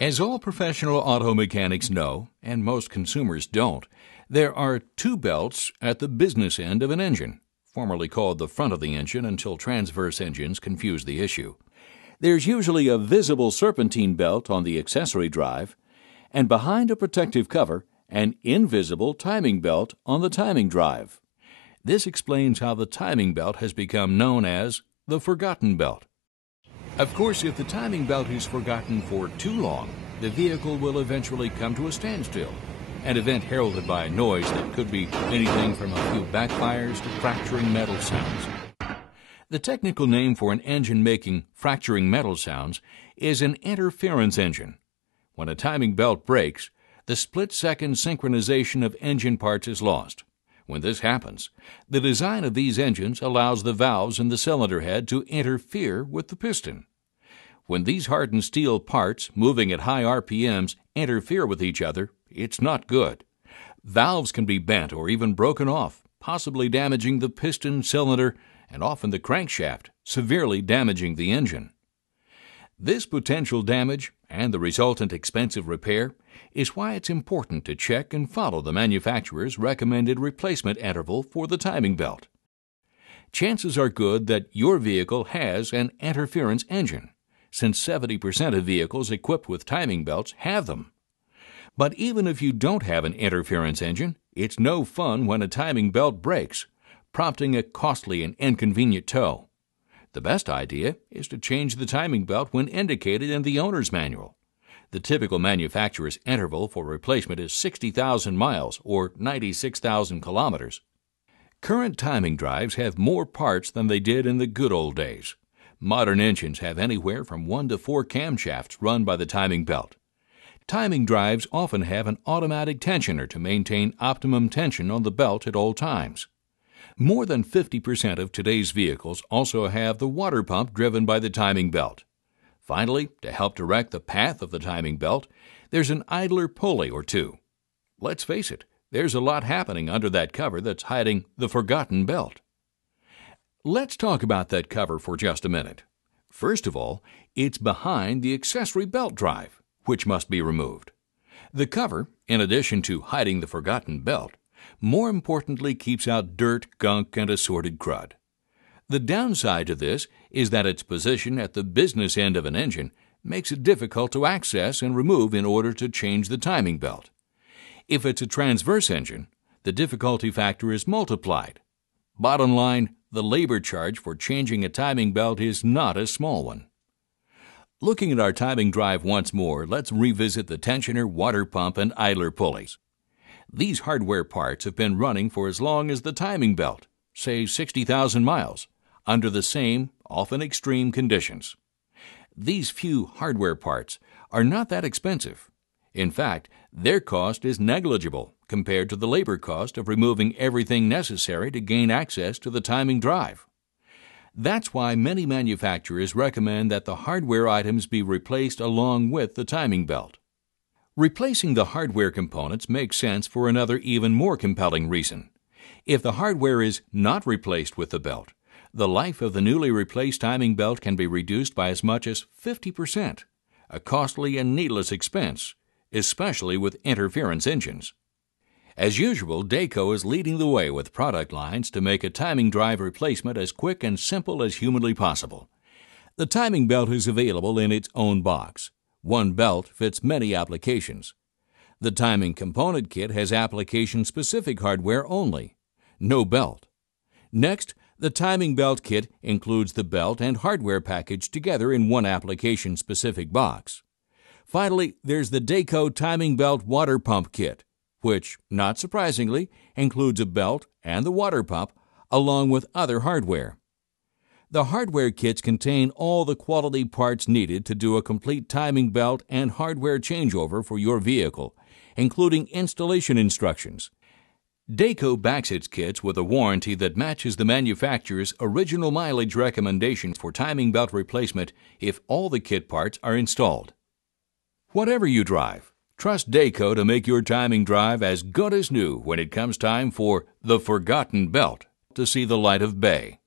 As all professional auto mechanics know, and most consumers don't, there are two belts at the business end of an engine, formerly called the front of the engine until transverse engines confused the issue. There's usually a visible serpentine belt on the accessory drive, and behind a protective cover, an invisible timing belt on the timing drive. This explains how the timing belt has become known as the forgotten belt. Of course, if the timing belt is forgotten for too long, the vehicle will eventually come to a standstill, an event heralded by a noise that could be anything from a few backfires to fracturing metal sounds. The technical name for an engine making fracturing metal sounds is an interference engine. When a timing belt breaks, the split-second synchronization of engine parts is lost. When this happens, the design of these engines allows the valves in the cylinder head to interfere with the piston. When these hardened steel parts, moving at high RPMs, interfere with each other, it's not good. Valves can be bent or even broken off, possibly damaging the piston, cylinder, and often the crankshaft, severely damaging the engine. This potential damage and the resultant expensive repair is why it's important to check and follow the manufacturer's recommended replacement interval for the timing belt. Chances are good that your vehicle has an interference engine, since 70% of vehicles equipped with timing belts have them. But even if you don't have an interference engine, it's no fun when a timing belt breaks, prompting a costly and inconvenient tow. The best idea is to change the timing belt when indicated in the owner's manual. The typical manufacturer's interval for replacement is 60,000 miles or 96,000 kilometers. Current timing drives have more parts than they did in the good old days. Modern engines have anywhere from 1 to 4 camshafts run by the timing belt. Timing drives often have an automatic tensioner to maintain optimum tension on the belt at all times. More than 50% of today's vehicles also have the water pump driven by the timing belt. Finally, to help direct the path of the timing belt, there's an idler pulley or two. Let's face it, there's a lot happening under that cover that's hiding the forgotten belt. Let's talk about that cover for just a minute. First of all, it's behind the accessory belt drive, which must be removed. The cover, in addition to hiding the forgotten belt, more importantly keeps out dirt, gunk, and assorted crud. The downside to this is that its position at the business end of an engine makes it difficult to access and remove in order to change the timing belt. If it's a transverse engine, the difficulty factor is multiplied. Bottom line, the labor charge for changing a timing belt is not a small one. Looking at our timing drive once more, let's revisit the tensioner, water pump, and idler pulleys. These hardware parts have been running for as long as the timing belt, say 60,000 miles, under the same, often extreme conditions. These few hardware parts are not that expensive. In fact, their cost is negligible compared to the labor cost of removing everything necessary to gain access to the timing drive. That's why many manufacturers recommend that the hardware items be replaced along with the timing belt. Replacing the hardware components makes sense for another even more compelling reason. If the hardware is not replaced with the belt, the life of the newly replaced timing belt can be reduced by as much as 50%, a costly and needless expense, especially with interference engines. As usual, Dayco is leading the way with product lines to make a timing drive replacement as quick and simple as humanly possible. The timing belt is available in its own box. One belt fits many applications. The timing component kit has application-specific hardware only. No belt. Next, the timing belt kit includes the belt and hardware package together in one application-specific box. Finally, there's the Dayco timing belt water pump kit, which, not surprisingly, includes a belt and the water pump, along with other hardware. The hardware kits contain all the quality parts needed to do a complete timing belt and hardware changeover for your vehicle, including installation instructions. Dayco backs its kits with a warranty that matches the manufacturer's original mileage recommendations for timing belt replacement if all the kit parts are installed. Whatever you drive, trust Dayco to make your timing drive as good as new when it comes time for the forgotten belt to see the light of day.